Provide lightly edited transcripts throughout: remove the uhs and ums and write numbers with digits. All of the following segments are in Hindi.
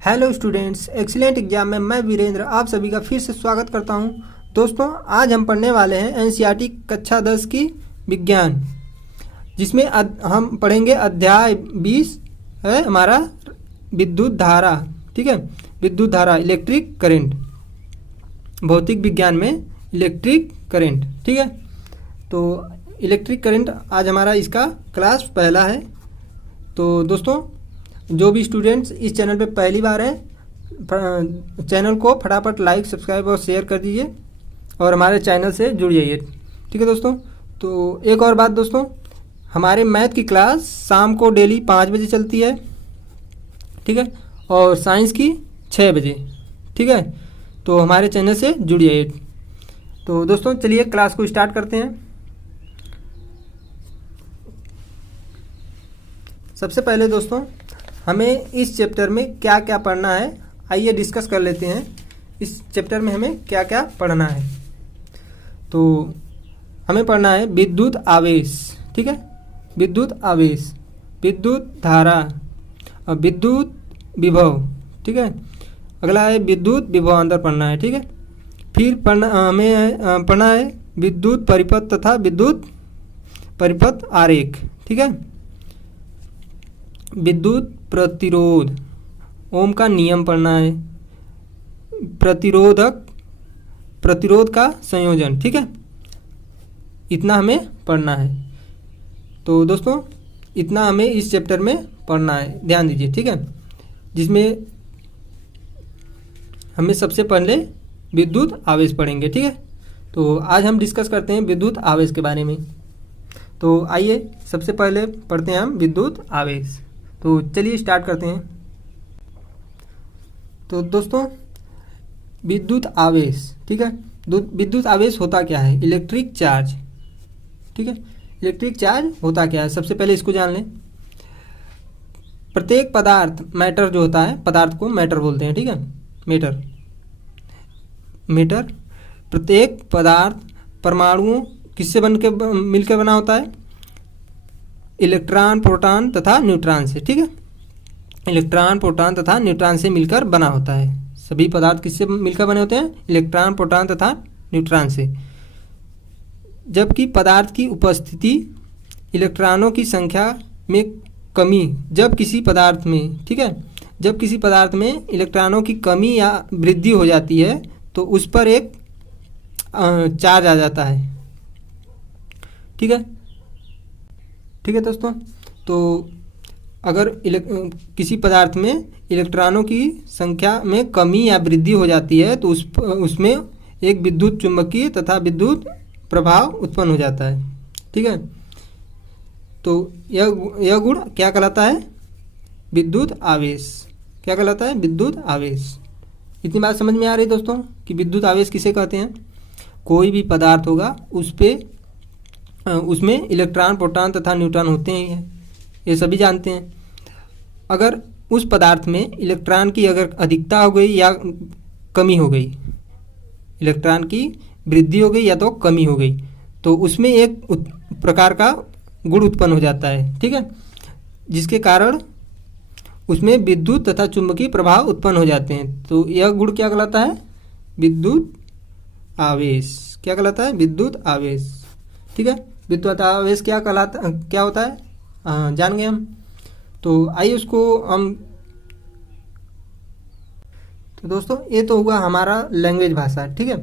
हेलो स्टूडेंट्स, एक्सीलेंट एग्जाम में मैं वीरेंद्र आप सभी का फिर से स्वागत करता हूं। दोस्तों, आज हम पढ़ने वाले हैं एनसीईआरटी कक्षा 10 की विज्ञान, जिसमें हम पढ़ेंगे अध्याय 20 है हमारा विद्युत धारा। ठीक है, विद्युत धारा इलेक्ट्रिक करंट, भौतिक विज्ञान में इलेक्ट्रिक करंट। ठीक है, तो इलेक्ट्रिक करंट आज हमारा इसका क्लास पहला है। तो दोस्तों, जो भी स्टूडेंट्स इस चैनल पे पहली बार हैं, चैनल को फटाफट लाइक, सब्सक्राइब और शेयर कर दीजिए और हमारे चैनल से जुड़ जाइए। ठीक है दोस्तों, तो एक और बात दोस्तों, हमारे मैथ की क्लास शाम को डेली 5 बजे चलती है। ठीक है, और साइंस की 6 बजे। ठीक है, तो हमारे चैनल से जुड़ जाइए। तो दोस्तों चलिए क्लास को स्टार्ट करते हैं। सबसे पहले दोस्तों, हमें इस चैप्टर में क्या क्या पढ़ना है, आइए डिस्कस कर लेते हैं। इस चैप्टर में हमें क्या क्या पढ़ना है। तो हमें पढ़ना है विद्युत आवेश। ठीक है, विद्युत आवेश, विद्युत धारा और विद्युत विभव। ठीक है, अगला है विद्युत विभवांतर पढ़ना है। ठीक है, फिर हमें पढ़ना है विद्युत परिपथ तथा विद्युत परिपथ आरेख। ठीक है, विद्युत प्रतिरोध, ओम का नियम पढ़ना है, प्रतिरोध का संयोजन। ठीक है, इतना हमें पढ़ना है। तो दोस्तों इतना हमें इस चैप्टर में पढ़ना है, ध्यान दीजिए। ठीक है, जिसमें हमें सबसे पहले विद्युत आवेश पढ़ेंगे। ठीक है, तो आज हम डिस्कस करते हैं विद्युत आवेश के बारे में। तो आइए सबसे पहले पढ़ते हैं हम विद्युत आवेश। तो चलिए स्टार्ट करते हैं। तो दोस्तों विद्युत आवेश, ठीक है, विद्युत आवेश होता क्या है? Electric charge. ठीक है, इलेक्ट्रिक चार्ज होता क्या है, सबसे पहले इसको जान लें। प्रत्येक पदार्थ, मैटर जो होता है, पदार्थ को मैटर बोलते हैं। ठीक है, मैटर, प्रत्येक पदार्थ परमाणुओं किससे मिलकर बना होता है? इलेक्ट्रॉन, प्रोटॉन तथा न्यूट्रॉन से। ठीक है, इलेक्ट्रॉन, प्रोटॉन तथा न्यूट्रॉन से मिलकर बना होता है। सभी पदार्थ किससे मिलकर बने होते हैं? इलेक्ट्रॉन, प्रोटॉन तथा न्यूट्रॉन से। जबकि पदार्थ की उपस्थिति, इलेक्ट्रॉनों की संख्या में कमी, जब किसी पदार्थ में, ठीक है, जब किसी पदार्थ में इलेक्ट्रॉनों की कमी या वृद्धि हो जाती है तो उस पर एक चार्ज आ जाता है। ठीक है, ठीक है दोस्तों, तो अगर किसी पदार्थ में इलेक्ट्रॉनों की संख्या में कमी या वृद्धि हो जाती है तो उसमें एक विद्युत चुम्बकीय तथा विद्युत प्रभाव उत्पन्न हो जाता है। ठीक है, तो यह गुण क्या कहलाता है? विद्युत आवेश। क्या कहलाता है? विद्युत आवेश। इतनी बात समझ में आ रही दोस्तों कि विद्युत आवेश किसे कहते हैं? कोई भी पदार्थ होगा उसमें इलेक्ट्रॉन, प्रोटॉन तथा न्यूट्रॉन होते हैं, ये सभी जानते हैं। अगर उस पदार्थ में इलेक्ट्रॉन की अगर अधिकता हो गई या कमी हो गई, इलेक्ट्रॉन की वृद्धि हो गई या तो कमी हो गई, तो उसमें एक प्रकार का गुण उत्पन्न हो जाता है। ठीक है, जिसके कारण उसमें विद्युत तथा चुंबकीय प्रभाव उत्पन्न हो जाते हैं। तो यह गुण क्या कहलाता है? विद्युत आवेश। क्या कहलाता है? विद्युत आवेश। ठीक है, विद्युत आवेश क्या होता है, जान गए हम। तो आइए उसको हम, तो दोस्तों ये तो हुआ हमारा लैंग्वेज भाषा। ठीक है,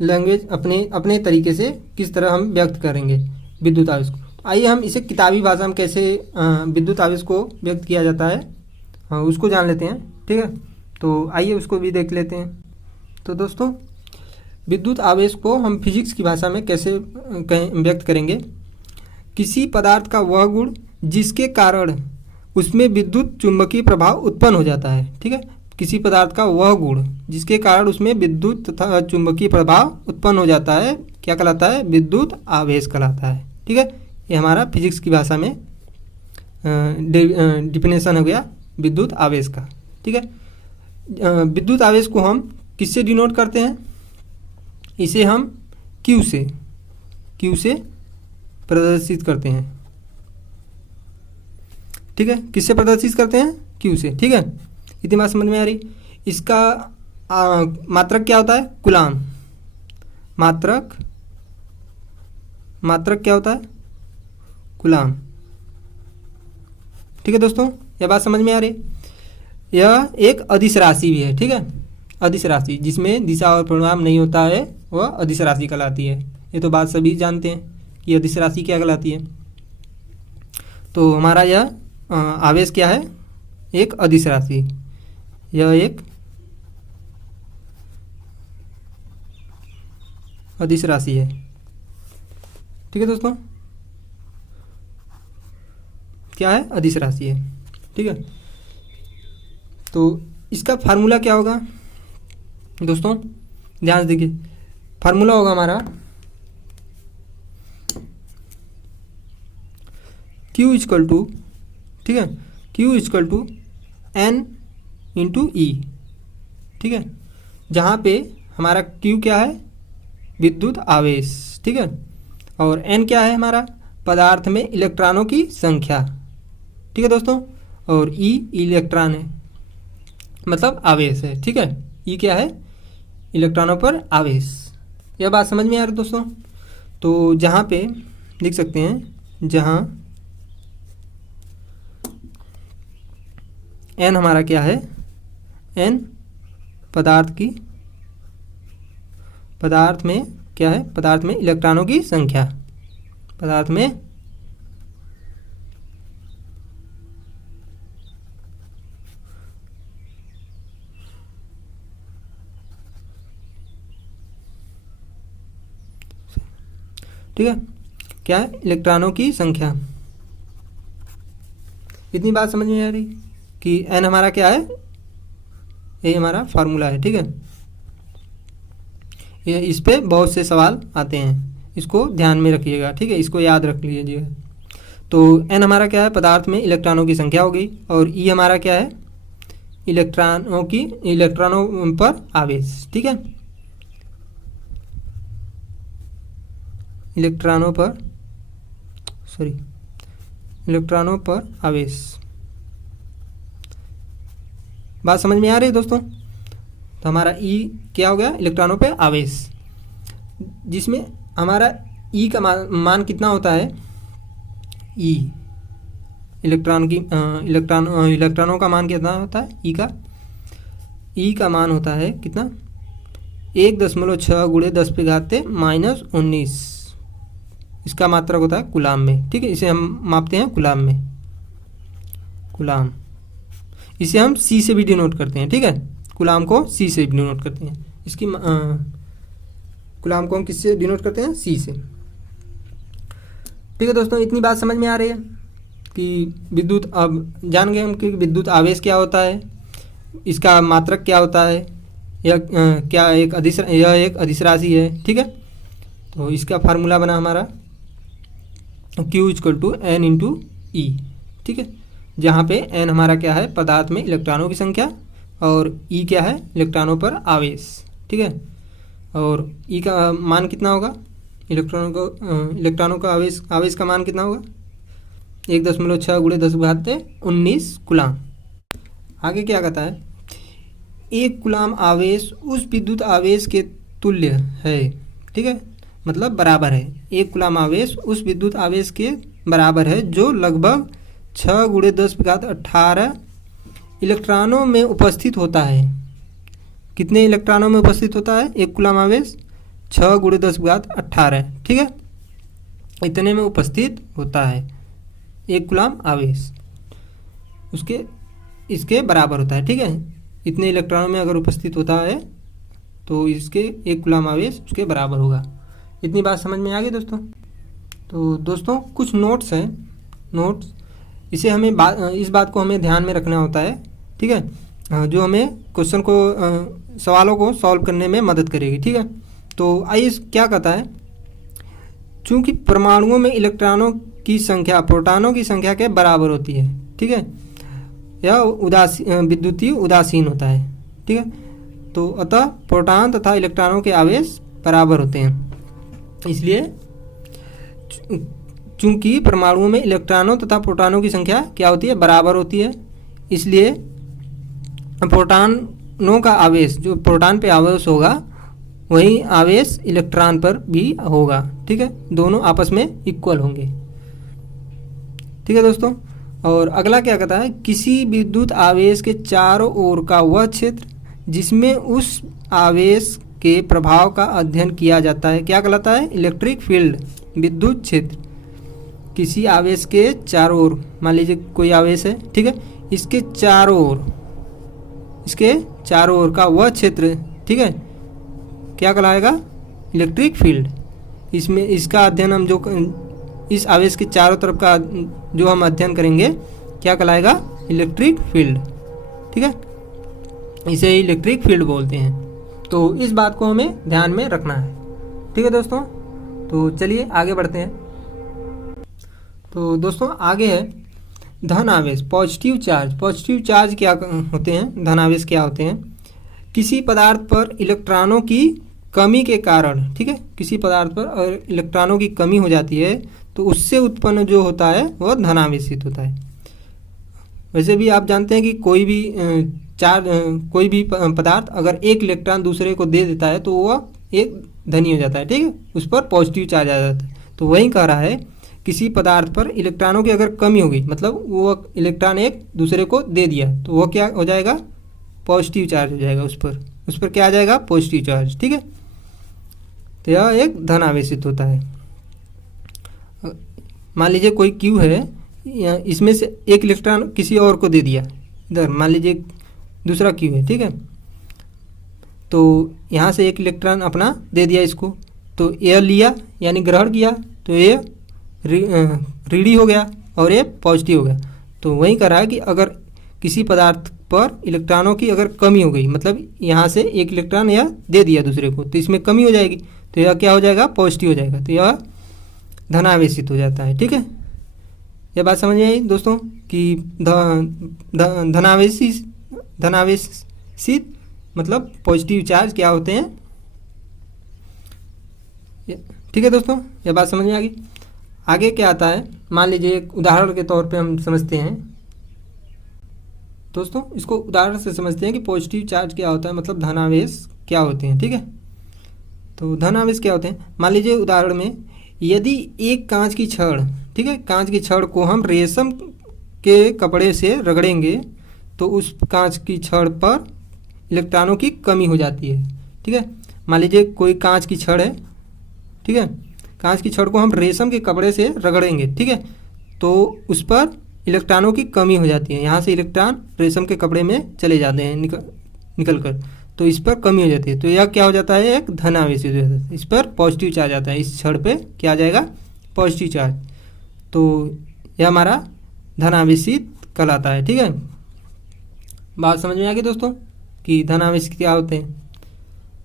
लैंग्वेज अपने तरीके से किस तरह हम व्यक्त करेंगे विद्युत आवेश को। तो आइए हम इसे किताबी भाषा में कैसे विद्युत आवेश को व्यक्त किया जाता है उसको जान लेते हैं। ठीक है, तो आइए उसको भी देख लेते हैं। तो दोस्तों विद्युत आवेश को हम फिजिक्स की भाषा में कैसे व्यक्त करेंगे? किसी पदार्थ का वह गुण जिसके कारण उसमें विद्युत चुंबकीय प्रभाव उत्पन्न हो जाता है। ठीक है, किसी पदार्थ का वह गुण जिसके कारण उसमें विद्युत तथा चुंबकीय प्रभाव उत्पन्न हो जाता है, क्या कहलाता है? विद्युत आवेश कहलाता है। ठीक है, ये हमारा फिजिक्स की भाषा में डिफिनेशन हो गया विद्युत आवेश का। ठीक है, विद्युत आवेश को हम किससे डिनोट करते हैं? इसे हम Q से प्रदर्शित करते हैं। ठीक है, किससे प्रदर्शित करते हैं? Q से। ठीक है, इतनी बात समझ में आ रही। इसका मात्रक क्या होता है? कूलाम। मात्रक क्या होता है? कूलाम। ठीक है दोस्तों, यह बात समझ में आ रही। यह एक अदिश राशि भी है, ठीक है, अदिश राशि जिसमें दिशा और परिमाण नहीं होता है वह अदिश राशि कहलाती है। ये तो बात सभी जानते हैं कि अदिश राशि क्या कहलाती है। तो हमारा यह आवेश क्या है? एक अदिश राशि। यह एक अदिश राशि है। ठीक है दोस्तों, क्या है? अदिश राशि है। ठीक है, तो इसका फार्मूला क्या होगा दोस्तों? ध्यान से देखिए, फार्मूला होगा हमारा Q इक्वल टू, ठीक है, Q equal to N into e. ठीक है, जहाँ पे हमारा Q क्या है? विद्युत आवेश। ठीक है, और N क्या है? हमारा पदार्थ में इलेक्ट्रॉनों की संख्या। ठीक है दोस्तों, और E इलेक्ट्रॉन है, मतलब आवेश है। ठीक है, E क्या है? इलेक्ट्रॉनों पर आवेश। यह बात समझ में आ रही दोस्तों। तो जहाँ पे लिख सकते हैं, जहाँ N हमारा क्या है? N पदार्थ में क्या है? पदार्थ में इलेक्ट्रॉनों की संख्या। पदार्थ में ठीक है, क्या है? इलेक्ट्रॉनों की संख्या। इतनी बात समझ में आ रही कि N हमारा क्या है? ये हमारा फार्मूला है। ठीक है, ये इस पे बहुत से सवाल आते हैं, इसको ध्यान में रखिएगा। ठीक है, इसको याद रख लीजिएगा। तो N हमारा क्या है? पदार्थ में इलेक्ट्रॉनों की संख्या हो गई, और E हमारा क्या है? इलेक्ट्रॉनों पर आवेश। ठीक है, इलेक्ट्रॉनों पर आवेश। बात समझ में आ रही है दोस्तों? तो हमारा E क्या हो गया? इलेक्ट्रॉनों पे आवेश, जिसमें हमारा E का मान कितना होता है? E इलेक्ट्रॉनों का मान कितना होता है? E का मान होता है कितना? 1.6 गुणे 10⁻⁻19। इसका मात्रक होता है कूलाम में। ठीक है, इसे हम मापते हैं कूलाम में। कूलाम, इसे हम C से भी डिनोट करते हैं। ठीक है, कूलाम को C से भी डिनोट करते हैं। इसकी कूलाम को हम किससे डिनोट करते हैं? C से। ठीक है दोस्तों, इतनी बात समझ में आ रही है कि विद्युत, अब जान गए हम कि विद्युत आवेश क्या होता है, इसका मात्रक क्या होता है, यह एक अदिश राशि है। ठीक है, तो इसका फार्मूला बना हमारा Q equal to N into e. ठीक है, जहाँ पे N हमारा क्या है? पदार्थ में इलेक्ट्रॉनों की संख्या, और E क्या है? इलेक्ट्रॉनों पर आवेश। ठीक है, और E का मान कितना होगा? इलेक्ट्रॉनों का आवेश का मान कितना होगा? 1.6 गुणे 10⁻19 कूलाम। आगे क्या कहता है? एक कूलाम आवेश उस विद्युत आवेश के तुल्य है। ठीक है, मतलब बराबर है। एक कूलाम आवेश उस विद्युत आवेश के बराबर है जो लगभग 6 गुणे 10⁻18 इलेक्ट्रॉनों में उपस्थित होता है। कितने इलेक्ट्रॉनों में उपस्थित होता है एक कूलाम आवेश? 6 गुणे 10⁻18। ठीक है, इतने में उपस्थित होता है एक कूलाम आवेश, इसके बराबर होता है। ठीक है, इतने इलेक्ट्रॉनों में अगर उपस्थित होता है तो इसके एक कूलाम आवेश उसके बराबर होगा। इतनी बात समझ में आ गई दोस्तों? तो दोस्तों कुछ नोट्स हैं, नोट्स इसे हमें इस बात को हमें ध्यान में रखना होता है। ठीक है, जो हमें क्वेश्चन को सवालों को सॉल्व करने में मदद करेगी। ठीक है, तो आइए क्या कहता है? चूँकि परमाणुओं में इलेक्ट्रॉनों की संख्या प्रोटॉनों की संख्या के बराबर होती है। ठीक है, यह विद्युतीय उदासीन होता है। ठीक है, तो अतः प्रोटॉन तथा इलेक्ट्रॉनों के आवेश बराबर होते हैं। इसलिए चूंकि परमाणुओं में इलेक्ट्रॉनों तथा प्रोटॉनों की संख्या क्या होती है? बराबर होती है, इसलिए प्रोटॉनों का आवेश, जो प्रोटॉन पे आवेश होगा वही आवेश इलेक्ट्रॉन पर भी होगा, ठीक है, दोनों आपस में इक्वल होंगे, ठीक है दोस्तों। और अगला क्या कहता है, किसी विद्युत आवेश के चारों ओर का वह क्षेत्र जिसमें उस आवेश के प्रभाव का अध्ययन किया जाता है क्या कहलाता है, इलेक्ट्रिक फील्ड, विद्युत क्षेत्र। किसी आवेश के चारों ओर, मान लीजिए कोई आवेश है, ठीक है, इसके चारों ओर का वह क्षेत्र, ठीक है, क्या कहलाएगा, इलेक्ट्रिक फील्ड। इसमें इसका अध्ययन हम जो इस आवेश के चारों तरफ का जो हम अध्ययन करेंगे क्या कहलाएगा, इलेक्ट्रिक फील्ड, ठीक है, इसे इलेक्ट्रिक फील्ड बोलते हैं। तो इस बात को हमें ध्यान में रखना है, ठीक है दोस्तों। तो चलिए आगे बढ़ते हैं। तो दोस्तों आगे है धन आवेश, पॉजिटिव चार्ज। पॉजिटिव चार्ज क्या होते हैं, धन आवेश क्या होते हैं, किसी पदार्थ पर इलेक्ट्रॉनों की कमी के कारण, ठीक है, किसी पदार्थ पर अगर इलेक्ट्रॉनों की कमी हो जाती है तो उससे उत्पन्न जो होता है वह धनावेशित होता है। वैसे भी आप जानते हैं कि कोई भी पदार्थ अगर एक इलेक्ट्रॉन दूसरे को दे देता है तो वह एक धनी हो जाता है, ठीक है, उस पर पॉजिटिव चार्ज आ जाता है। तो वही कह रहा है किसी पदार्थ पर इलेक्ट्रॉनों की अगर कमी हो गई, मतलब वो इलेक्ट्रॉन एक दूसरे को दे दिया तो वह क्या हो जाएगा, पॉजिटिव चार्ज हो जाएगा, उस पर क्या आ जाएगा, पॉजिटिव चार्ज, ठीक है। तो यह एक धन आवेशित होता है। मान लीजिए कोई क्यू है, इसमें से एक इलेक्ट्रॉन किसी और को दे दिया, इधर मान लीजिए दूसरा क्यू है, ठीक है, तो यहाँ से एक इलेक्ट्रॉन अपना दे दिया इसको, तो यह लिया यानी ग्रहण किया, तो ये ऋणी हो गया और ये पॉजिटिव हो गया। तो वही कह रहा है कि अगर किसी पदार्थ पर इलेक्ट्रॉनों की अगर कमी हो गई, मतलब यहाँ से एक इलेक्ट्रॉन यह दे दिया दूसरे को, तो इसमें कमी हो जाएगी, तो यह क्या हो जाएगा, पॉजिटिव हो जाएगा, तो यह धनावेशित हो जाता है, ठीक है। यह बात समझ में आई दोस्तों कि धनावेशित मतलब पॉजिटिव चार्ज क्या होते हैं, ठीक है दोस्तों, यह बात समझ में आ गई। आगे क्या आता है, मान लीजिए एक उदाहरण के तौर पे हम समझते हैं दोस्तों, इसको उदाहरण से समझते हैं कि पॉजिटिव चार्ज क्या होता है, मतलब धनावेश क्या होते हैं, ठीक है। तो धनावेश क्या होते हैं, मान लीजिए उदाहरण में यदि एक कांच की छड़, ठीक है, कांच की छड़ को हम रेशम के कपड़े से रगड़ेंगे तो उस कांच की छड़ पर इलेक्ट्रॉनों की कमी हो जाती है, ठीक है। मान लीजिए कोई कांच की छड़ है, ठीक है, कांच की छड़ को हम रेशम के कपड़े से रगड़ेंगे, ठीक है, तो उस पर इलेक्ट्रॉनों की कमी हो जाती है, यहाँ से इलेक्ट्रॉन रेशम के कपड़े में चले जाते हैं निकल कर, तो इस पर कमी हो जाती है, तो यह क्या हो जाता है, एक धनावेशित हो जाता है, इस पर पॉजिटिव चार्ज आता है, इस छड़ पे क्या आ जाएगा, पॉजिटिव चार्ज, तो यह हमारा धनावेशित कहलाता है, ठीक है। बात समझ में आ गई दोस्तों कि धनावेशित क्या होते हैं।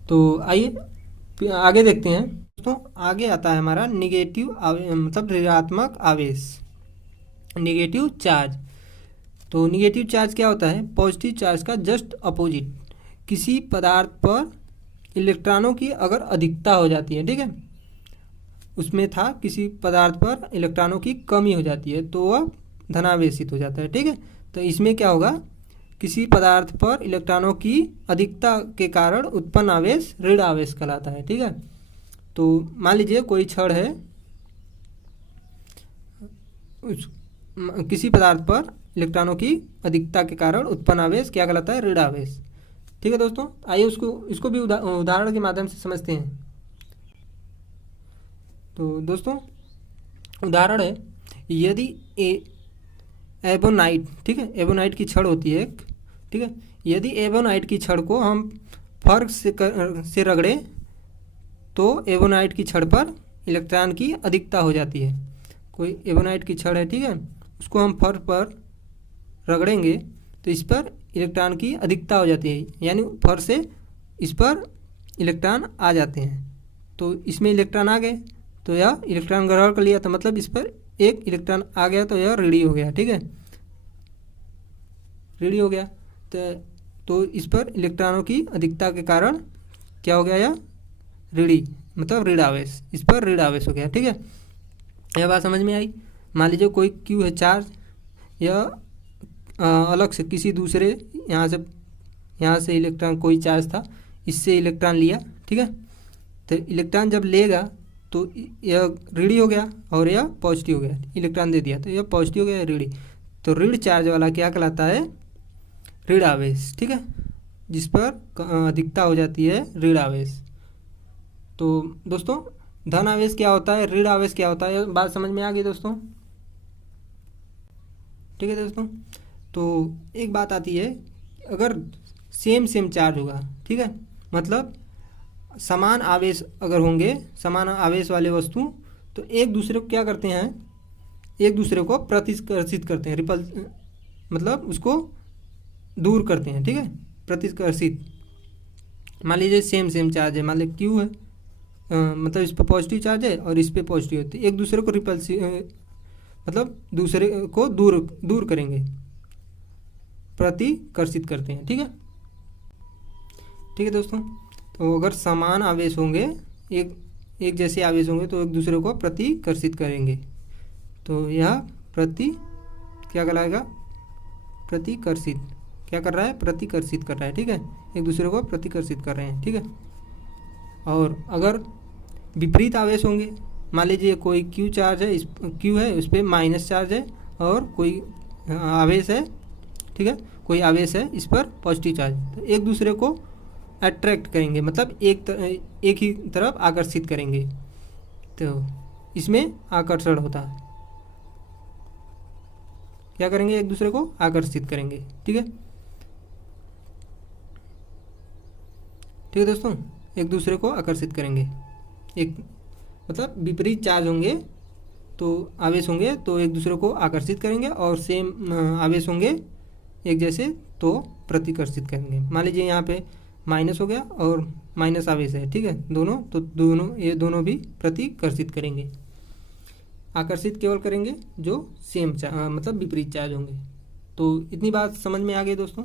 तो आइए आगे देखते हैं दोस्तों। आगे आता है हमारा निगेटिव मतलब ऋणात्मक आवेश, निगेटिव चार्ज। तो निगेटिव चार्ज क्या होता है, पॉजिटिव चार्ज का जस्ट अपोजिट। किसी पदार्थ पर इलेक्ट्रॉनों की अगर अधिकता हो जाती है, ठीक है, उसमें था किसी पदार्थ पर इलेक्ट्रॉनों की कमी हो जाती है तो वह धनावेशित हो जाता है, ठीक है। तो इसमें क्या होगा, किसी पदार्थ पर इलेक्ट्रॉनों की अधिकता के कारण उत्पन्न आवेश ऋण आवेश कहलाता है, ठीक है। तो मान लीजिए कोई छड़ है, किसी पदार्थ पर इलेक्ट्रॉनों की अधिकता के कारण उत्पन्न आवेश क्या कहलाता है, ऋण आवेश, ठीक है दोस्तों। आइए इसको भी उदाहरण के माध्यम से समझते हैं। तो दोस्तों उदाहरण है, यदि एबोनाइट, ठीक है, एबोनाइट की छड़ होती है एक, ठीक है, यदि एबोनाइट की छड़ को हम फर्क से रगड़ें तो एबोनाइट की छड़ पर इलेक्ट्रॉन की अधिकता हो जाती है। कोई एबोनाइट की छड़ है, ठीक है, उसको हम फर्क पर रगड़ेंगे तो इस पर इलेक्ट्रॉन की अधिकता हो जाती है, यानी फर्क से इस पर इलेक्ट्रॉन आ जाते हैं, तो इसमें इलेक्ट्रॉन आ गए तो यह इलेक्ट्रॉन ग्रहण कर लिया, तो मतलब इस पर एक इलेक्ट्रॉन आ गया तो यह ऋणी हो गया, ठीक है, ऋणी हो गया। तो इस पर इलेक्ट्रॉनों की अधिकता के कारण क्या हो गया, यह ऋणी मतलब ऋण आवेश, इस पर ऋण आवेश हो गया, ठीक है। यह बात समझ में आई। मान लीजिए कोई क्यू है चार्ज, यह अलग से किसी दूसरे यहाँ से यहाँ से इलेक्ट्रॉन कोई चार्ज था, इससे इलेक्ट्रॉन लिया, ठीक है। तो इलेक्ट्रॉन जब लेगा तो यह ऋणी हो गया और यह पॉजिटिव हो गया, इलेक्ट्रॉन दे दिया तो यह पॉजिटिव हो गया ऋणी। तो ऋण चार्ज वाला क्या कहलाता है, ऋण आवेश, ठीक है, जिस पर अधिकता हो जाती है ऋण आवेश। तो दोस्तों धन आवेश क्या होता है, ऋण आवेश क्या होता है, बात समझ में आ गई दोस्तों, ठीक है दोस्तों। तो एक बात आती है, अगर सेम चार्ज होगा, ठीक है, मतलब समान आवेश अगर होंगे, समान आवेश वाले वस्तु, तो एक दूसरे को क्या करते हैं, एक दूसरे को प्रतिकर्षित करते हैं, रिपल मतलब उसको दूर करते हैं, ठीक है, प्रतिकर्षित। मान लीजिए सेम चार्ज है, मान लीजिए क्यू है, मतलब इस पर पॉजिटिव चार्ज है और इस पर पॉजिटिव है, तो एक दूसरे को मतलब दूसरे को दूर करेंगे, प्रतिकर्षित करते हैं, ठीक है, ठीक है दोस्तों। तो अगर समान आवेश होंगे, एक जैसे आवेश होंगे तो एक दूसरे को प्रतिकर्षित करेंगे, तो यह क्या कहलाएगा, प्रतिकर्षित, क्या कर रहा है, प्रतिकर्षित कर रहा है, ठीक है, एक दूसरे को प्रतिकर्षित कर रहे हैं, ठीक है। और अगर विपरीत आवेश होंगे, मान लीजिए कोई क्यू चार्ज है, क्यू है, उस पर माइनस चार्ज है, और कोई आवेश है, ठीक है, कोई आवेश है, इस पर पॉजिटिव चार्ज, तो एक दूसरे को अट्रैक्ट करेंगे, मतलब एक ही तरफ आकर्षित करेंगे, तो इसमें आकर्षण होता है, क्या करेंगे, एक दूसरे को आकर्षित करेंगे, ठीक है, ठीक है दोस्तों, एक दूसरे को आकर्षित करेंगे, एक मतलब विपरीत चार्ज होंगे तो आवेश होंगे तो एक दूसरे को आकर्षित करेंगे, और सेम आवेश होंगे एक जैसे तो प्रतिकर्षित करेंगे। मान लीजिए यहाँ पे माइनस हो गया और माइनस आवेश है, ठीक है, ये दोनों भी प्रतिकर्षित करेंगे, आकर्षित केवल करेंगे जो सेम मतलब विपरीत चार्ज होंगे। तो इतनी बात समझ में आ गई दोस्तों।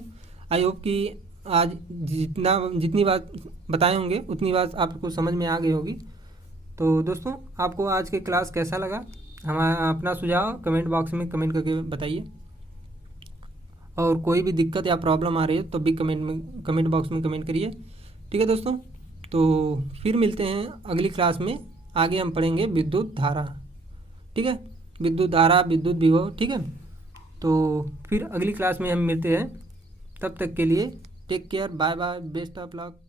आई होप कि आज जितनी बात बताए होंगे उतनी बात आपको समझ में आ गई होगी। तो दोस्तों आपको आज के क्लास कैसा लगा, हमारा अपना सुझाव कमेंट बॉक्स में कमेंट करके बताइए, और कोई भी दिक्कत या प्रॉब्लम आ रही है तो भी कमेंट बॉक्स में कमेंट करिए, ठीक है दोस्तों। तो फिर मिलते हैं अगली क्लास में, आगे हम पढ़ेंगे विद्युत धारा, ठीक है, विद्युत धारा, विद्युत विभव, ठीक है। तो फिर अगली क्लास में हम मिलते हैं, तब तक के लिए take care, bye bye, best of luck.